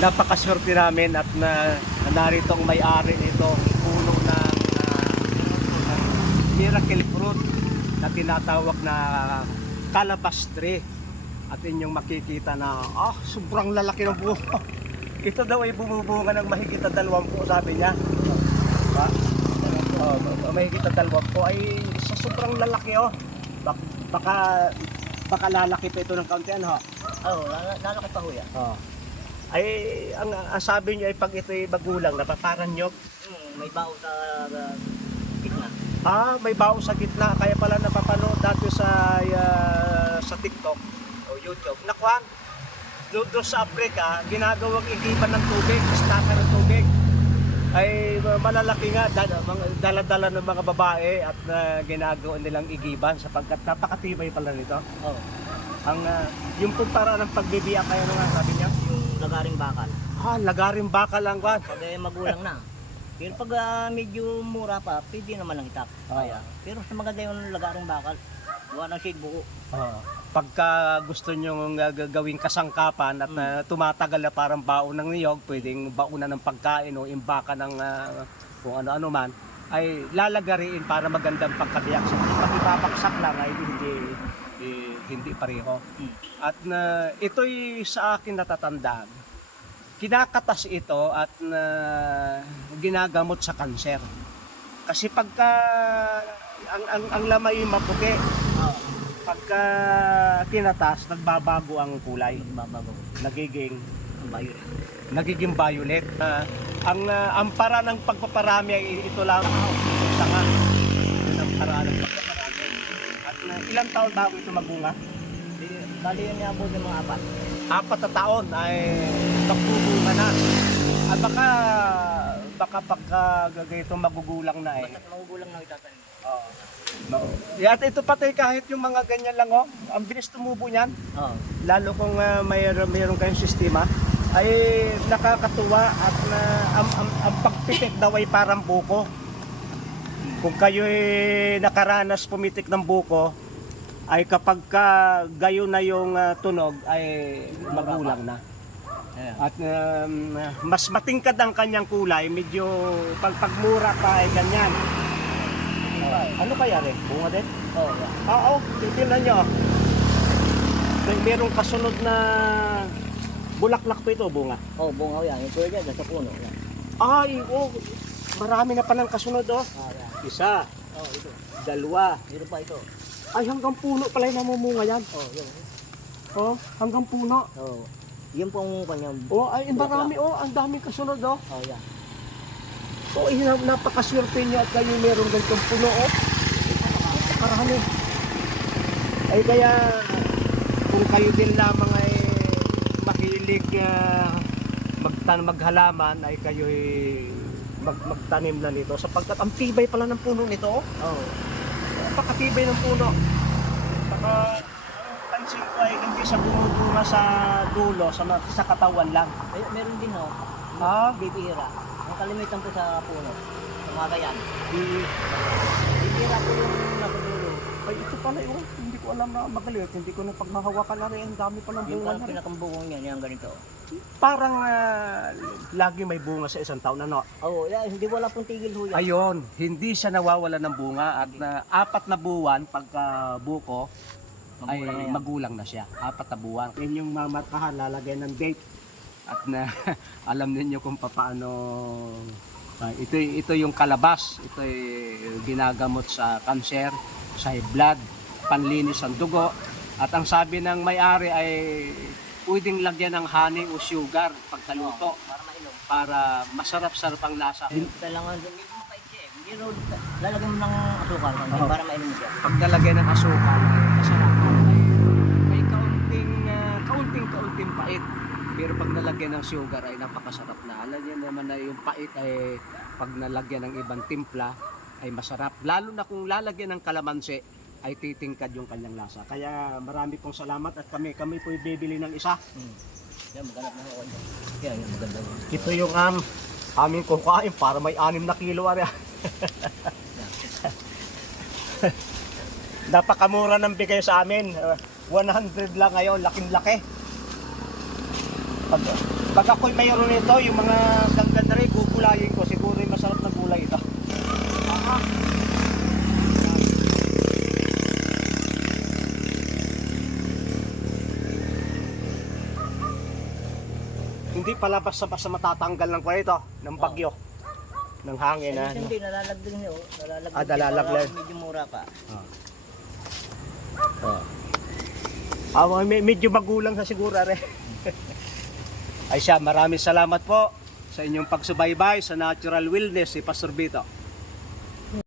Napakaswerte namin at narito ang may-ari nito, puno ng miracle fruit na tinatawag na calabash tree. At inyong makikita na sobrang lalaki ng bunga. Ito daw ay bumubunga ng mahigit na 20, sabi niya. Mahigit na 20 ay sa sobrang lalaki baka lalaki pa ito ng kaunti, ano? Lalaki pa ho yan. Ay ang sabi niyo ay pag ito'y magulang na parang nyog. May bao sa gitna. May bao sa gitna, kaya pala napapanood dati sa TikTok o YouTube. Nakuan, doon sa Africa, ginagawang igiban ng tubig, staka ng tubig. Ay malalaki nga, dala-dala ng mga babae at ginagawa nilang igiban sapagkat napakatibay pala nito. Yung paraan ng pagbibiyak, kaya nga sabi niya? Yung lagaring bakal. Lagaring bakal lang kwan. Pag magulang na. Pero pag medyo mura pa, pwede naman lang itak. Pero sa maganda yung lagaring bakal, gawa ng shade buko. Pagka gusto nyo gawing kasangkapan at tumatagal na parang baon ng niyog, pwedeng baonan ng pagkain o imbaka ng kung ano-ano man, ay lalagariin para magandang pagkabiyak. So, pag ipapaksak lang ay hindi pareho. At ito'y sa akin natatandaan. Kinakatas ito at ginagamot sa kanser. Kasi pagka ang lamay maputi, pagka tinatas, nagbabago ang kulay. Nagiging violet. Ang para ng pagpaparami ay ito lang. Sanga. Yun ang paraan ng pagpaparami. At ilang taon bago ito magbunga? Bali yun niya po ng mga 4. 4 na taon ay magbubunga na. At baka pagka ito magugulang na eh. Basta magugulang na itatanim. At ito pati kahit yung mga ganyan lang ang bilis tumubo niyan. Lalo kung mayroon kayong sistema ay nakakatuwa at ang pagpitik daw ay parang buko. Kung kayo nakaranas pumitik ng buko, ay kapag gayo na yung tunog ay magulang na. At mas matingkad ang kanyang kulay, medyo pagmura pa ay ganyan. Ano kaya rin? Bunga din? Oo, titignan nyo. Merong kasunod na bulaklak pa ito, bunga. Bunga yan. Yung pwede yan, sa puno. Marami na palang kasunod. Isa, Ito. 2. Meron pa ito. Ay, hanggang puno pala yung namumunga yan. Yun. Hanggang puno. Yun po ang kanyang... Ay, marami. Ang daming kasunod. Yan. Napakaswerte niya at kayo meron ganitong puno. Napakarami. Ay kaya, kung kayo din lamang ay mahilig maghalaman, ay kayo magtanim na nito sapagkat ang tibay pala ng puno nito. Napakatibay ng puno. Saka pansin ko ay hindi siya bumubunga sa dulo, sa katawan lang. Meron din bibihira. Ang kalimitan po sa puno. Sa mga kayan. Bibihira po yung nasa dulo. Ay ito pala hindi ko alam na magalit. Hindi ko na paghahawakan na rin. Ang dami palang Yung bunga parang na rin. pinakambukong yan, yung ganito. Parang lagi may bunga sa isang taon, ano? Hindi wala pong tigil ho yan. Ayun, hindi siya nawawala ng bunga at 4 na buwan pagka buko ay magulang na siya. 4 na buwan. Yan yung mamarkahan, lalagay ng date. At alam niyo kung paano ito yung kalabas. Ito ay ginagamot sa kanser, sa high blood, panlinis ng dugo. At ang sabi ng may-ari ay pwedeng lagyan ng honey o sugar pagkaluto para masarap-sarap ang lasa. Kailangan hindi mo mapaiksi eh. Hindi ro lalagyan mo ng asukal para mainom siya. Pag nalagyan ng asukal, masarap. May kaunting pait. Pero pag nalagyan ng sugar ay napakasarap na. Alam niyo naman na yung pait ay pag nalagyan ng ibang timpla ay masarap. Lalo na kung lalagyan ng kalamansi ay titingkad yung kanyang lasa. Kaya marami pong salamat at kami po bibili ng isa. Yan, maganda na ako. Yan, maganda. Ito yung aming kukain para may 6 na kilo. Napakamura ng bigay sa amin. 100 lang ngayon, laking-laki. Pag ako'y mayroon nito, yung mga gaganda rin, gugulayin ko. Siguro yung masarap na gulay ito. Hindi pala basta-basta matatanggal ng kwa ito, ng bagyo, ng hangin. Hindi, nalalagdag niyo. Nalalagdag. Dalalaglag. Medyo mura pa. Medyo magulang sa siguro rin. Ay siya, maraming salamat po sa inyong pagsubaybay sa Natural Wellness si Pastor Vito.